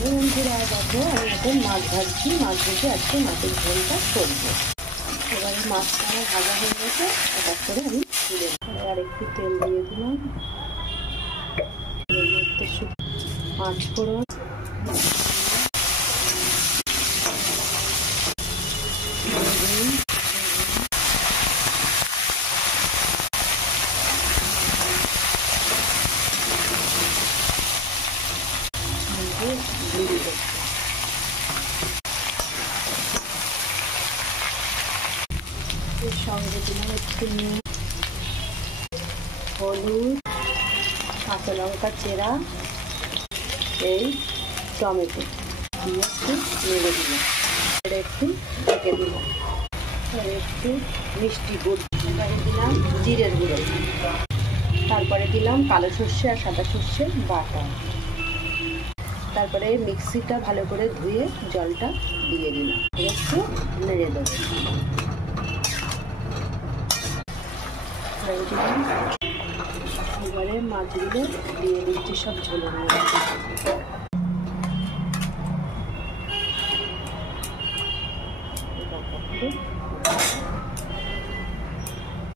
বন্ধুরা দেখো, আমি এখন মাছ ভাজছি। মাছ ভেজে আজকে মাছের ঝোলটা করবো। এবারে মাছটা আমার ভাজা হয়ে গেছে, হঠাৎ করে আমি তুলে আর একটু তেল দিয়ে দিলাম। এর মধ্যে পাঁচ ফোড়ন, এর সঙ্গে দিলাম একটু হলুদ, কাঁচা লঙ্কা চেরা, এই টমেটো দিয়ে একটু নেড়ে দিলাম। একটু ঢেকে দিলাম। একটু মিষ্টি গুড়, এবারে দিলাম জিরের গুঁড়ো, তারপরে দিলাম কালো সর্ষে আর সাদা সর্ষে বাটা, তারপরে মিক্সিটা ভালো করে ধুয়ে জলটা দিয়ে দিলাম। একটু নেড়ে দেবো। এবারে মাছগুলো দিয়ে দিচ্ছি সব ঝোলের মধ্যে।